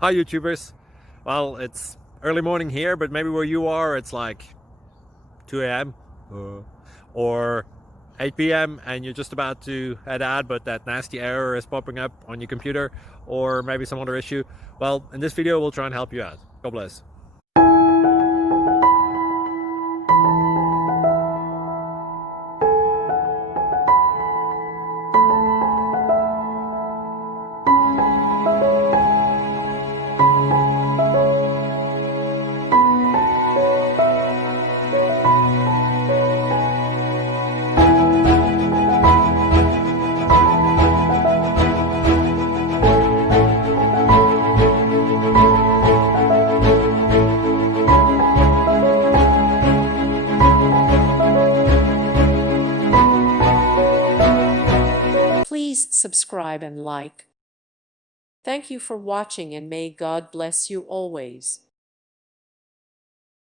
Hi YouTubers. Well, it's early morning here, but maybe where you are it's like 2 a.m. Or 8 p.m. and you're just about to head out, but that nasty error is popping up on your computer, or maybe some other issue. Well, in this video we'll try and help you out. God bless. Please subscribe and like. Thank you for watching and may God bless you always.